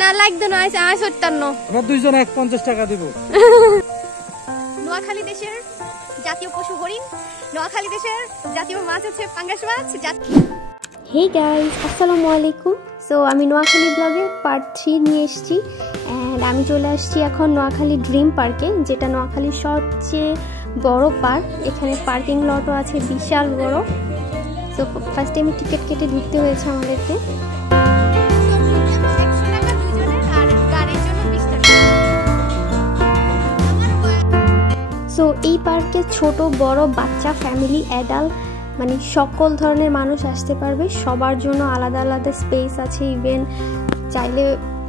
না লাগবে না, আছে 58। আমরা দুইজন 50 টাকা দেব। নোয়াখালী দেশের জাতীয় পশু হরিণ, নোয়াখালী দেশের জাতীয় মাছ হচ্ছে পাঙ্গাস মাছ। হে গাইস, আসসালামু আলাইকুম। সো আমি নোয়াখালী ব্লগে পার্ট 3 নিয়ে এসেছি অ্যান্ড আমি চলে আসছি এখন নোয়াখালী ড্রিম পার্কে, যেটা নোয়াখালীর সবচেয়ে বড় পার্ক। এখানে পার্কিং লটও আছে বিশাল বড়। সো ফার্স্ট টাইমে টিকিট কেটে ঢুকতে হয়েছে আমাদেরকে। সো এই পার্কে ছোট বড় বাচ্চা, ফ্যামিলি, অ্যাডাল্ট মানে সকল ধরনের মানুষ আসতে পারবে। সবার জন্য আলাদা আলাদা স্পেস আছে। ইভেন চাইলে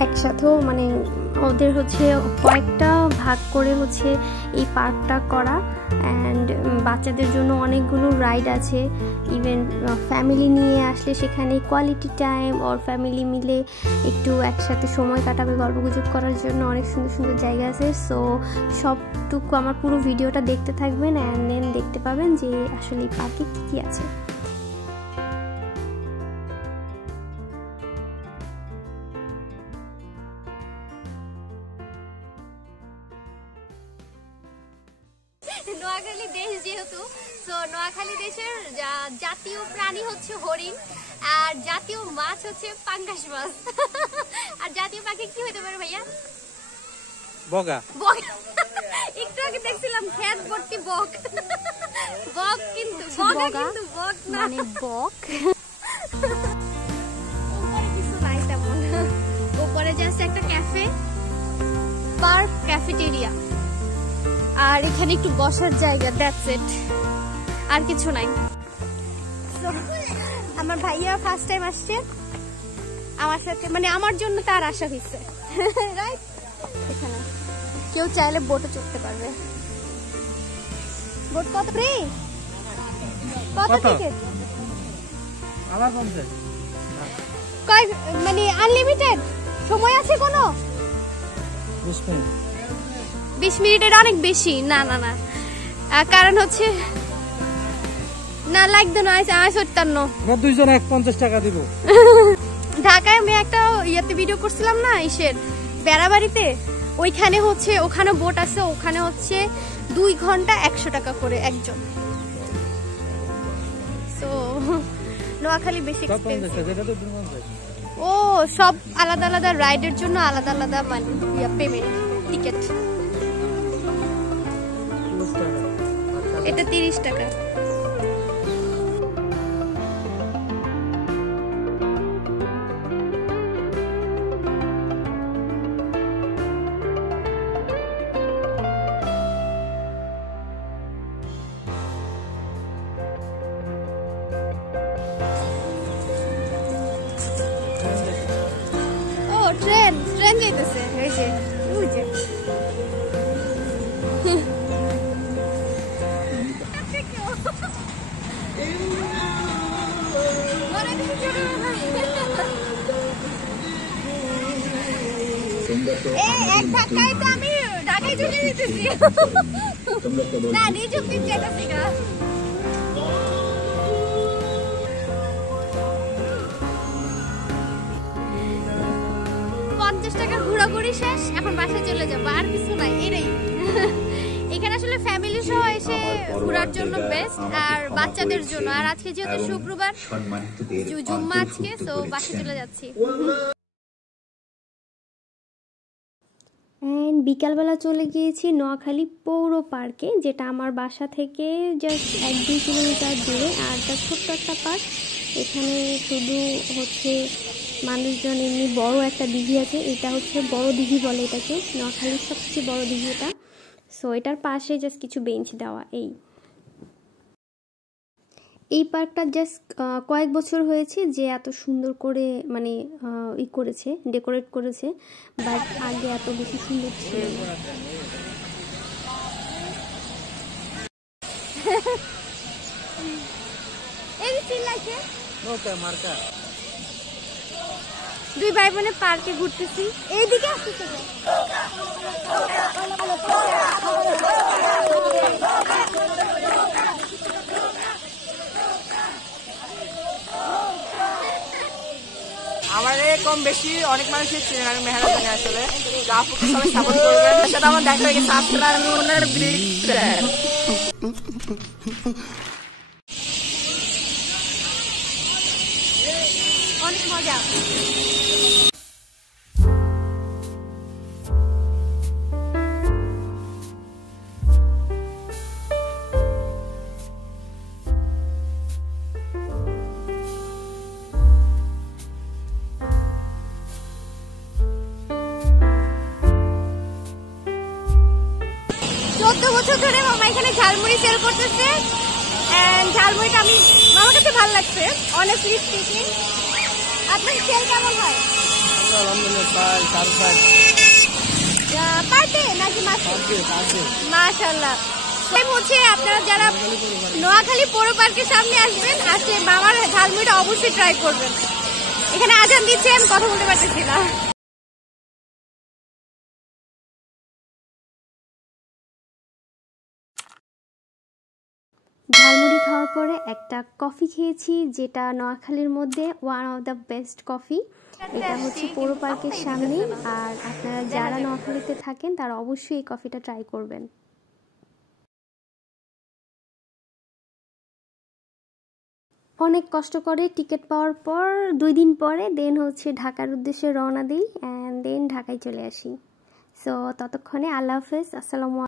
একসাথেও মানে ওদের হচ্ছে কয়েকটা ভাগ করে হচ্ছে এই পার্কটা করা। অ্যান্ড বাচ্চাদের জন্য অনেকগুলো রাইড আছে। ইভেন ফ্যামিলি নিয়ে আসলে সেখানে কোয়ালিটি টাইম ওর ফ্যামিলি মিলে একটু একসাথে সময় কাটাবে, গল্পগুজব করার জন্য অনেক সুন্দর সুন্দর জায়গা আছে। সো সবটুকু আমার পুরো ভিডিওটা দেখতে থাকবেন অ্যান্ড দেন দেখতে পাবেন যে আসলে এই পার্কে কী কী আছে। নোয়াখালী দেশ যেহেতু, সো নোয়াখালী দেশের জাতীয় প্রাণী হচ্ছে হরিণ, আর জাতীয় মাছ হচ্ছে পাঙ্গাস মাছ। আর জাতীয় পাখি কি হইতে পারে ভাইয়া? বগা। বগা। একটু আগে দেখছিলাম ক্ষেত ভর্তি বক। বক কিন্তু বগা, কিন্তু বক না, মানে বক। উপরে কিছু নাই তেমন। উপরে জাস্ট একটা ক্যাফে, পার্ক ক্যাফেটেরিয়া, আর এখানে একটু বসার জায়গা, দ্যাটস ইট, আর কিছু নাই। আমার ভাইয়া ফার্স্ট টাইম আসছে আমার সাথে, মানে আমার জন্য তার আশা হয়েছে, রাইট? এখানে কেউ চাইলে বোটে চড়তে পারবে। বোট কত ফ্রি? কত টিকিট? আমার 50। কয় মানে আনলিমিটেড সময় আছে কোনো? 20 মিনিট। 20 মিনিটের অনেক বেশি। না না না, কারণ হচ্ছে না লাগবে না, আছে 58। আমরা দুইজন 50 টাকা দেব। ঢাকায় আমি একটা ইয়াতে ভিডিও করছিলাম না, ইসের বেড়াবাড়িতে, ওইখানে হচ্ছে ওখানে বোট আছে, ওখানে হচ্ছে 2 ঘন্টা 100 টাকা করে একজন। সো নোয়াখালী বেশি এক্সপেন্সিভ। ও সব আলাদা আলাদা রাইডের জন্য আলাদা আলাদা মানে পেমেন্ট, টিকিট। এটা 30 টাকা। ও ট্রেন যাইতেছে, এই যে ওই যে। এক ধাক্কায় তো আমি ঢাকায় চলে যেতেছি। না নিজে পিছিয়ে যাচ্ছি না। 50 টাকার ঘোরাঘুরি শেষ, এখন বাসায় চলে যাবো, আর কিছু নাই। এটাই এখানে আসলে ফ্যামিলি সহ এসে ঘোরার জন্য বেস্ট, আর বাচ্চাদের জন্য। আর আজকে যেহেতু শুক্রবার, জুম্মা আজকে, তো বাসায় চলে যাচ্ছি। অ্যান্ড বিকালবেলা চলে গিয়েছি নোয়াখালী পৌর পার্কে, যেটা আমার বাসা থেকে জাস্ট 1-2 কিলোমিটার দূরে। আর এটা ছোট্ট একটা পার্ক। এখানে শুধু হচ্ছে মানুষজন, এমনি বড় একটা দিঘি আছে, এটা হচ্ছে বড় দিঘি বলে এটাকে, নোয়াখালীর সবচেয়ে বড় দিঘি এটা। সো এটার পাশে জাস্ট কিছু বেঞ্চ দেওয়া। এই পার্কটা জাস্ট কয়েক বছর হয়েছে যে এত সুন্দর করে মানে করেছে, ডেকোরেট করেছে, বাট আগে এত বেশি সুন্দর ছিল না। দুই ভাই বোনে পার্কে ঘুরতেছি, এইদিকে আসতেছে। আমাদের কম বেশি অনেক মানুষই চিনেন, আমি মেহরাজ জানি আসলে। আপুকে সবাই সাপোর্ট করবেন। সাথে আমার দেখা হয়ে গেছে আপনার অনেক মজা। বছর ধরে মামা এখানে ঝালমুড়ি সেল করতেছে। ঝালমুড়িটা মামার কাছে ভালো লাগছে, অনেস্টলি স্পিকিং। আপনার সেল কেমন হয়? পার ডে নাকি মাসে? মাশাআল্লাহ। সেম হচ্ছে আপনারা যারা নোয়াখালী পৌর পার্কের সামনে আসবেন, আসে মামার ঝালমুড়িটা অবশ্যই ট্রাই করবেন। এখানে আজান দিচ্ছে, আমি কথা বলতে পারতেছি না। ঝালমুড়ি খাওয়ার পরে একটা কফি খেয়েছি, যেটা নোয়াখালীর মধ্যে one of the best coffee. এটা হচ্ছে পৌর পার্কের সামনে। আর আপনারা যারা নোয়াখালীতে থাকেন তারা অবশ্যই এই কফিটা ট্রাই করবেন। অনেক কষ্ট করে টিকিট পাওয়ার পর 2 দিন পরে দেন হচ্ছে ঢাকার উদ্দেশ্যে রওনা দিই, অ্যান্ড দেন ঢাকায় চলে আসি। সো ততক্ষণে আল্লাহ হাফেজ, আসসালামু